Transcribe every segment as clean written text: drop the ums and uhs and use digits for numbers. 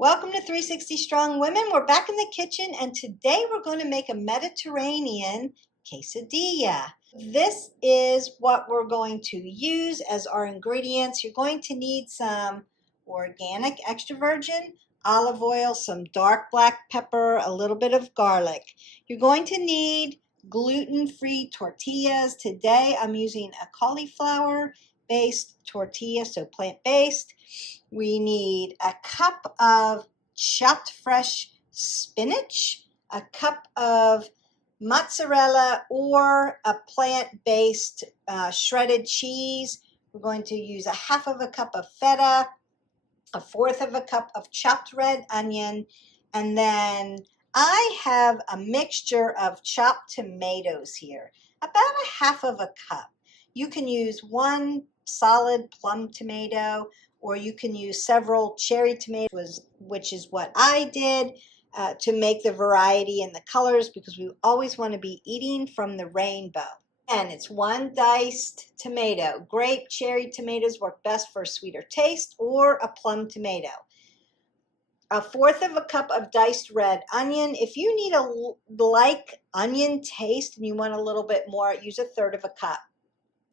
Welcome to 360 Strong Women. We're back in the kitchen and today we're going to make a Mediterranean quesadilla. This is what we're going to use as our ingredients. You're going to need some organic extra virgin olive oil, some dark black pepper, a little bit of garlic. You're going to need gluten-free tortillas. Today I'm using a cauliflower-based tortilla, so plant-based. We need a cup of chopped fresh spinach, a cup of mozzarella or a plant-based shredded cheese. We're going to use a half of a cup of feta, a fourth of a cup of chopped red onion, and then I have a mixture of chopped tomatoes here, about a half of a cup. You can use one solid plum tomato, or you can use several cherry tomatoes, which is what I did to make the variety and the colors, because we always want to be eating from the rainbow. And it's one diced tomato. Grape, cherry tomatoes work best for a sweeter taste, or a plum tomato. A fourth of a cup of diced red onion. If you need a like onion taste and you want a little bit more, use a third of a cup.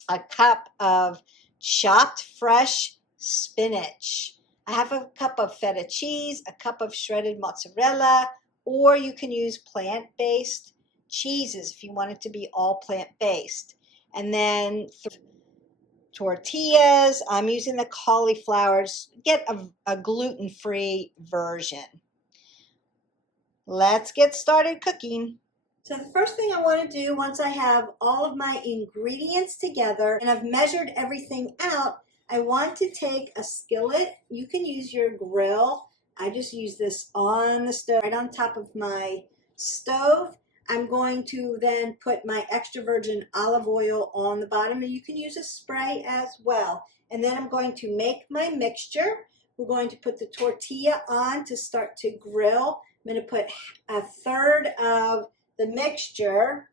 A cup of chopped fresh spinach, a half a cup of feta cheese, a cup of shredded mozzarella, or you can use plant-based cheeses if you want it to be all plant-based. And then tortillas. I'm using the cauliflowers. Get a gluten-free version. Let's get started cooking. So the first thing I want to do, once I have all of my ingredients together and I've measured everything out, I want to take a skillet. You can use your grill. I just use this on the stove, right on top of my stove. I'm going to then put my extra virgin olive oil on the bottom, and you can use a spray as well. And then I'm going to make my mixture. We're going to put the tortilla on to start to grill. I'm going to put a third of the mixture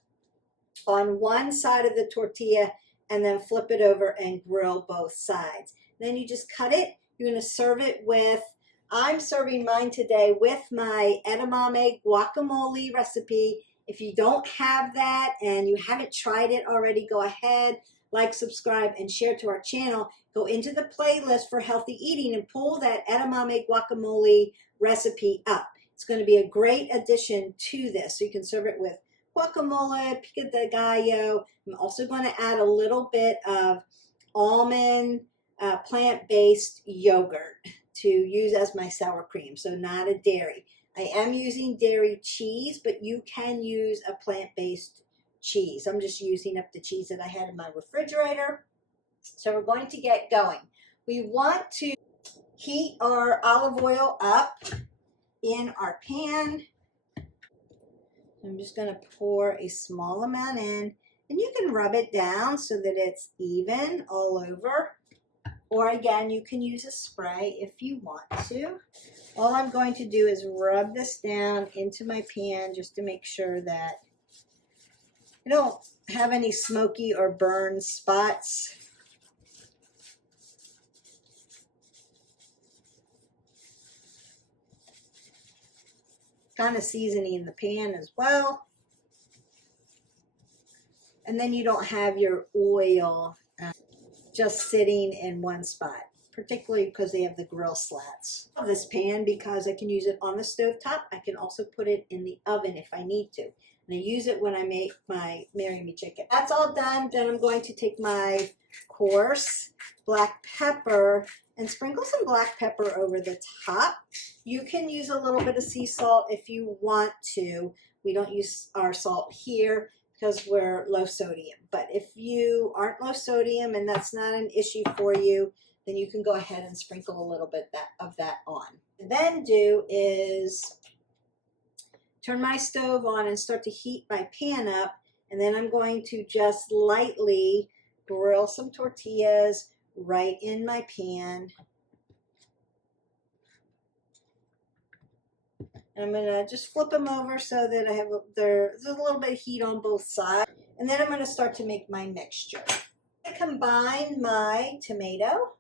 on one side of the tortilla and then flip it over and grill both sides. Then you just cut it. You're going to serve it with, I'm serving mine today with my edamame guacamole recipe. If you don't have that and you haven't tried it already, go ahead, like, subscribe, and share to our channel. Go into the playlist for healthy eating and pull that edamame guacamole recipe up. It's going to be a great addition to this. So you can serve it with guacamole, pico de gallo. I'm also going to add a little bit of almond plant-based yogurt to use as my sour cream, so not a dairy. I am using dairy cheese, but you can use a plant-based cheese. I'm just using up the cheese that I had in my refrigerator. So we're going to get going. We want to heat our olive oil up in our pan. I'm just going to pour a small amount in, and you can rub it down so that it's even all over. Or again, you can use a spray if you want to. All I'm going to do is rub this down into my pan just to make sure that I don't have any smoky or burn spots. Kind of seasoning the pan as well. And then you don't have your oil just sitting in one spot, particularly because they have the grill slats. I love this pan because I can use it on the stove top. I can also put it in the oven if I need to. And I use it when I make my Marry Me chicken. That's all done. Then I'm going to take my coarse black pepper and sprinkle some black pepper over the top. You can use a little bit of sea salt if you want to. We don't use our salt here because we're low sodium. But if you aren't low sodium and that's not an issue for you, then you can go ahead and sprinkle a little bit of that on. And then do is turn my stove on and start to heat my pan up. And then I'm going to just lightly grill some tortillas right in my pan. And I'm going to just flip them over so that I have there's a little bit of heat on both sides. And then I'm going to start to make my mixture. I combine my tomato,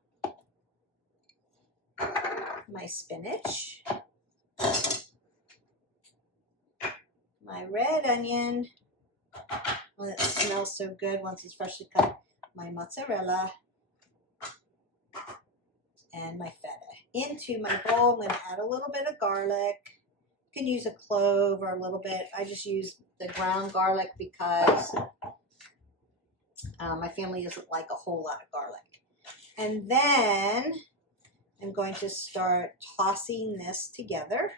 my spinach, my red onion. Well, it smells so good once it's freshly cut. My mozzarella and my feta. Into my bowl, I'm going to add a little bit of garlic. You can use a clove or a little bit. I just use the ground garlic because my family doesn't like a whole lot of garlic. And then I'm going to start tossing this together.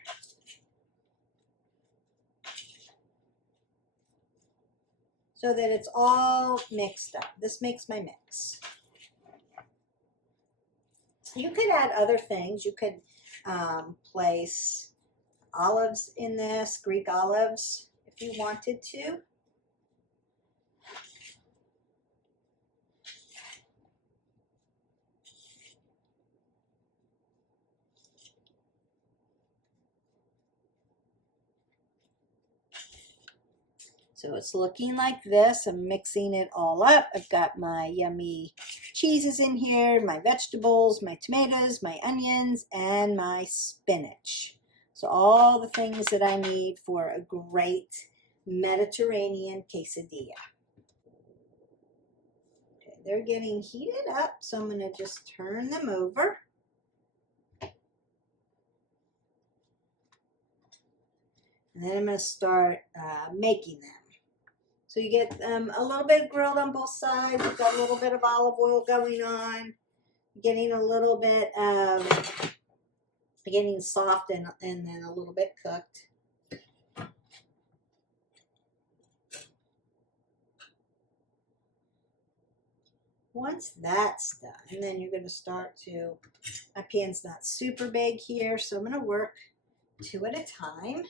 So that it's all mixed up. This makes my mix. You could add other things. You could place olives in this, Greek olives, if you wanted to. So it's looking like this. I'm mixing it all up. I've got my yummy cheeses in here, my vegetables, my tomatoes, my onions, and my spinach. So all the things that I need for a great Mediterranean quesadilla. Okay, they're getting heated up, so I'm going to just turn them over. And then I'm going to start making them. So you get them a little bit grilled on both sides. You've got a little bit of olive oil going on. Getting a little bit getting soft and then a little bit cooked. Once that's done, then you're going to start to, my pan's not super big here, so I'm going to work 2 at a time.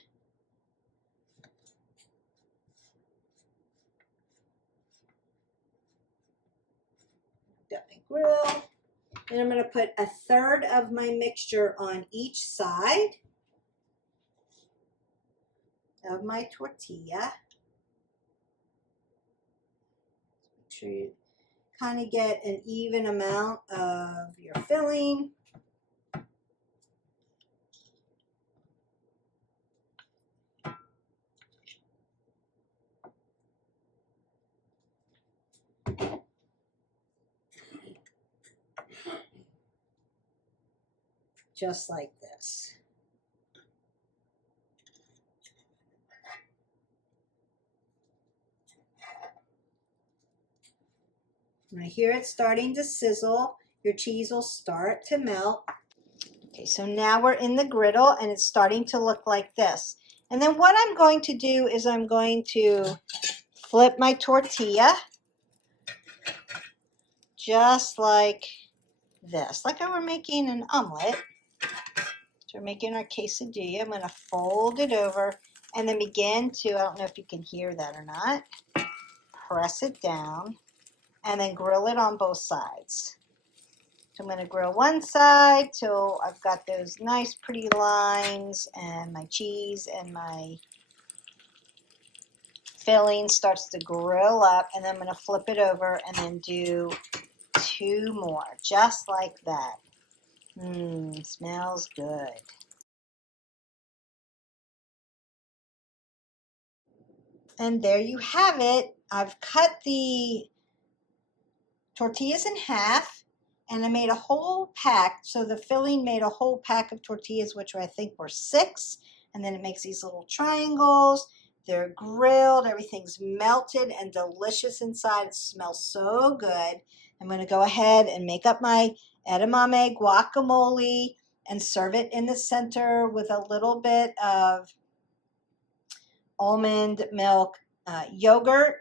Got my grill. Then I'm going to put 1/3 of my mixture on each side of my tortilla. Make sure you kind of get an even amount of your filling. Just like this. When I hear it starting to sizzle, your cheese will start to melt. Okay, so now we're in the griddle and it's starting to look like this. And then what I'm going to do is I'm going to flip my tortilla just like this, like I were making an omelet. So we're making our quesadilla. I'm going to fold it over and then begin to, I don't know if you can hear that or not, press it down and then grill it on both sides. So I'm going to grill one side till I've got those nice pretty lines and my cheese and my filling starts to grill up, and then I'm going to flip it over and then do 2 more, just like that. Smells good. And there you have it. I've cut the tortillas in half, and I made a whole pack. So the filling made a whole pack of tortillas, which I think were 6. And then it makes these little triangles. They're grilled. Everything's melted and delicious inside. It smells so good. I'm going to go ahead and make up my edamame guacamole and serve it in the center with a little bit of almond milk yogurt,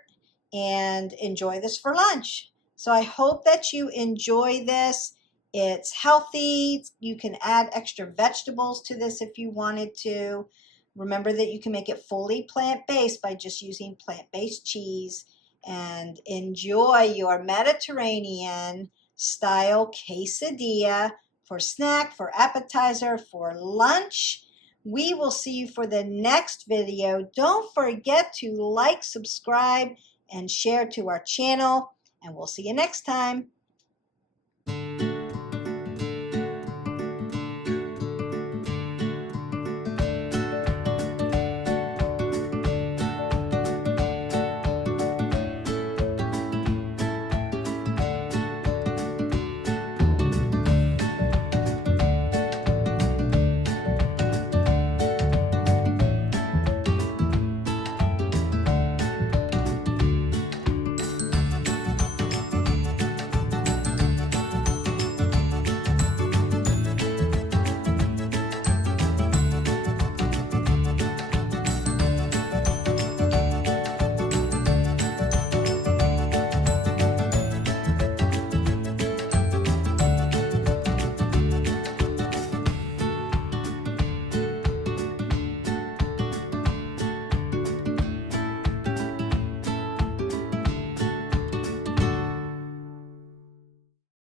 and enjoy this for lunch. So I hope that you enjoy this. It's healthy. You can add extra vegetables to this if you wanted to. Remember that you can make it fully plant-based by just using plant-based cheese. And enjoy your Mediterranean style quesadilla for snack, for appetizer, for lunch. We will see you for the next video. Don't forget to like, subscribe, and share to our channel. And we'll see you next time.